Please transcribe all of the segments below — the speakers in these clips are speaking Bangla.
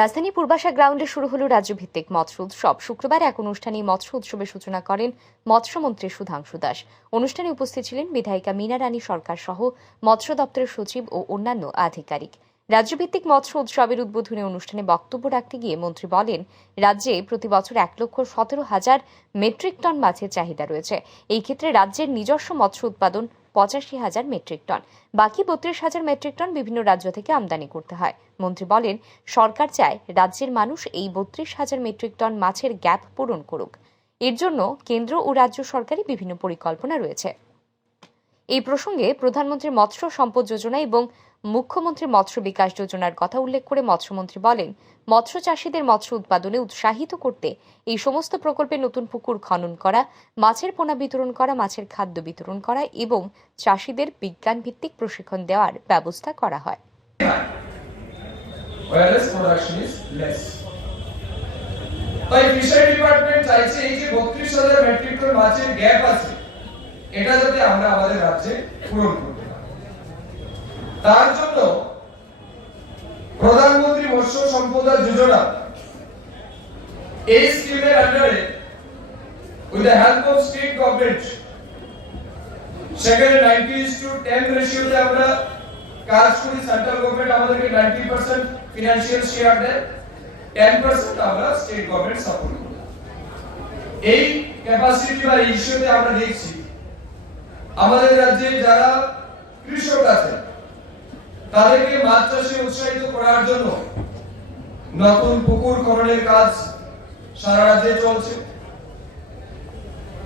রাজধানী পূর্বাশা গ্রাউন্ডে শুরু হলো রাজ্যভিত্তিক মৎস্য উৎসব। শুক্রবার এক অনুষ্ঠানে মৎস্য উৎসবের সূচনা করেন মৎস্যমন্ত্রী সুধাংশু দাস। অনুষ্ঠানে উপস্থিত ছিলেন বিধায়িকা মীনা রানী সরকার সহ মৎস্য দপ্তরের সচিব ও অন্যান্য আধিকারিক। রাজ্যভিত্তিক মৎস্য উৎসবের উদ্বোধনী অনুষ্ঠানে বক্তব্য রাখতে গিয়ে মন্ত্রী বলেন, রাজ্যে প্রতি বছর এক লক্ষ সতেরো হাজার মেট্রিক টন মাছের চাহিদা রয়েছে। এই ক্ষেত্রে রাজ্যের নিজস্ব মৎস্য উৎপাদন পঁচাশি হাজার মেট্রিক টন। বাকি বত্রিশ হাজার মেট্রিক টন বিভিন্ন রাজ্য থেকে আমদানি করতে হয়। মন্ত্রী বলেন, সরকার চায় রাজ্যের মানুষ এই বত্রিশ হাজার মেট্রিক টন মাছের গ্যাপ পূরণ করুক। এর জন্য কেন্দ্র ও রাজ্য সরকারি বিভিন্ন পরিকল্পনা রয়েছে। এই প্রসঙ্গে প্রধানমন্ত্রী মৎস্য সম্পদ যোজনা এবং মুখ্যমন্ত্রী মৎস্য বিকাশ যোজনার কথা উল্লেখ করে মৎস্যমন্ত্রী বলেন, মৎস্য চাষীদের মৎস্য উৎপাদনে উৎসাহিত করতে এই সমস্ত প্রকল্পে নতুন পুকুর খনন করা, মাছের পোনা বিতরণ করা, মাছের খাদ্য বিতরণ করা এবং চাষীদের বিজ্ঞান ভিত্তিক প্রশিক্ষণ দেওয়ার ব্যবস্থা করা হয়. তাই ফিশারি ডিপার্টমেন্ট চাইছে এই যে বত্রিশ হাজার মেট্রিক টন মাছের গ্যাপ আছে এটা যাতে আমরা আমাদের রাজ্যে পূরণ করতে পারি। তার জন্য প্রধানমন্ত্রী মৎস্য সম্পদা যোজনা এই স্কিমের আন্ডারে with the help of state government সেখানে নাইনটি ইস টু টেন রেশিওতে আমরা কাজ করি সেন্ট্রাল গভর্নমেন্ট আমাদেরকে নাইনটি পার্সেন্ট ফিনান্সিয়াল শেয়ার দেয় টেন পার্সেন্ট আমরা স্টেট গভর্নমেন্ট সাপোর্ট করি। এই ক্যাপাসিটি বা ইস্যুতে আমরা দেখছি আমাদের রাজ্যে যারা কৃষক আছেন, তাদেরকে মাছ চাষে উৎসাহিত করার জন্য নতুন পুকুর খননের কাজ সারা রাজ্যে চলছে।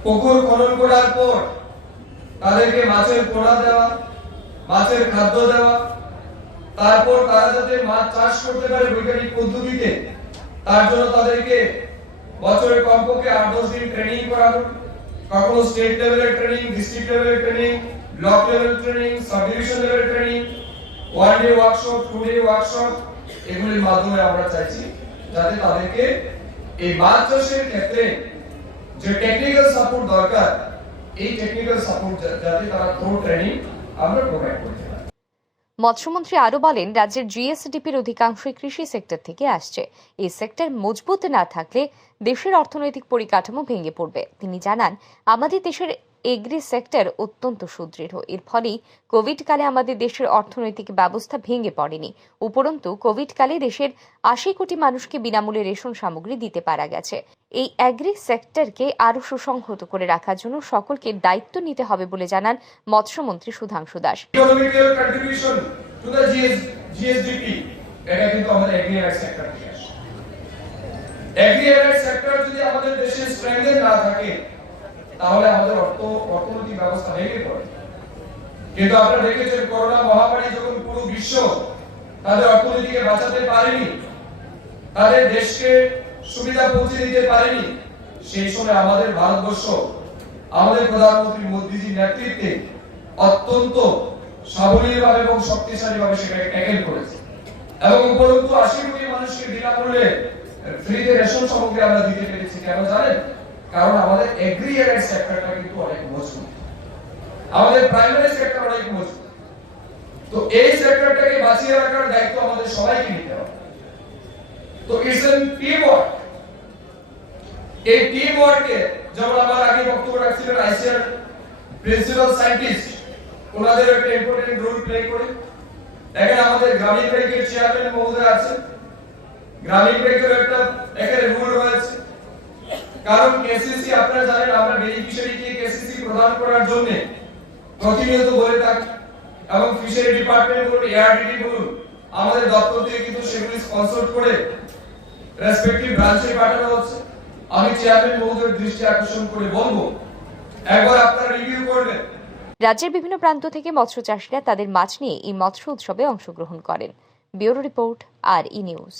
পুকুর খনন করার পর তাদেরকে মাছের পোনা দেওয়া, মাছের খাদ্য দেওয়া, তারপর তারা যাতে মাছ চাষ করতে পারে বৈজ্ঞানিক পদ্ধতিতে, তার জন্য তাদেরকে বছরের কমপক্ষে আট দশ দিন ট্রেনিং করানো। কখনো স্টেট লেভেলের ট্রেনিং ডিস্ট্রিক্ট লেভেলের training block level training sub division level training one day workshop two day workshop এগুলির মাধ্যমে আমরা চাইছি যাতে তাদেরকে এই মাছ চাষের ক্ষেত্রে যে টেকনিক্যাল সাপোর্ট দরকার, এই টেকনিক্যাল সাপোর্ট যাতে তারা প্রো ট্রেনিং আমরা প্রোভাইড করতে মৎস্যমন্ত্রী আরও বলেন, রাজ্যের জিএসডিপির অধিকাংশই কৃষি সেক্টর থেকে আসছে। এই সেক্টর মজবুত না থাকলে দেশের অর্থনৈতিক পরিকাঠামো ভেঙে পড়বে। তিনি জানান, আমাদের দেশের এগ্রি সেক্টর অত্যন্ত সুদৃঢ়। এর ফলেই কোভিডকালে আমাদের দেশের অর্থনৈতিক ব্যবস্থা ভেঙে পড়েনি। উপরন্তু, কোভিডকালে দেশের আশি কোটি মানুষকে বিনামূল্যে রেশন সামগ্রী দিতে পারা গেছে। এই অ্যাগ্রি সেক্টরকে আরও সুসংহত করে রাখার জন্য সকলকে দায়িত্ব নিতে হবে বলে জানান মৎস্যমন্ত্রী সুধাংশু দাস। সেক্টর যদি আমাদের দেশে স্ট্রেংথেন না থাকে তাহলে আমাদের অর্থ, অর্থনৈতিক ব্যবস্থা ভেঙে পড়ে। কিন্তু আপনারা দেখেছেন, করোনা মহামারী যখন পুরো বিশ্ব তাদের অর্থনীতিকে বাঁচাতে পারেনি, তাদের দেশকে সুবিধা পৌঁছে দিতে পারেনি, সেই সময় আমাদের ভারতবর্ষ, আমাদের প্রধানমন্ত্রী মোদীজির নেতৃত্বে অত্যন্ত সাবলীলভাবে এবং শক্তিশালীভাবে সেটাকে ট্যাকেল করেছে। এবং উপরন্তু আশি কোটি মানুষকে বিনামূল্যে ফ্রিতে রেশন সামগ্রী আমরা দিতে পেরেছি। কেন জানেন? কারণ আমাদের এগ্রিকালচার সেক্টরটা কিন্তু অনেক মজবুত। আমাদের প্রাইমারি সেক্টর অনেক মজবুত। তো এই সেক্টরটাকে বাঁচিয়ে রাখার দায়িত্ব আমাদের সবাইকে নিতে হবে। তো ইটস এন টিম ওয়ার্ক এই টিম ওয়ার্কে যেমন আমার আগে বক্তব্য রাখছিলেন আইসিআর প্রিন্সিপাল সায়েন্টিস্ট ওনাদের একটা ইম্পর্টেন্ট রোল প্লে করে। দেখেন আমাদের গ্রামীণ ব্যাংকের চেয়ারম্যান মহোদয় আছেন। গ্রামীণ ব্যাংকের একটা, এখানে রুল রয়েছে কারণ কেসিসি আপনারা জানেন, আমরা বেনিফিশিয়ারিকে কেসিসি প্রদান করার জন্য প্রতিনিয়ত বলে থাকি। এবং ফিশারি ডিপার্টমেন্ট বলুন এআরডিডি বলুন, আমাদের দপ্তর থেকে কিন্তু সেগুলি স্পন্সর করে রেসপেক্টিভ ব্রাঞ্চে পাঠানো হচ্ছে। আমি চেয়ারম্যান মহোদয়ের দৃষ্টি আকর্ষণ করে বলব, একবার আপনারা রিভিউ করবেন। রাজ্যের বিভিন্ন প্রান্ত থেকে মৎস্য চাষীরা তাদের মাছ নিয়ে এই মৎস্য উৎসবে অংশগ্রহণ করেন। Bureau report, R E news.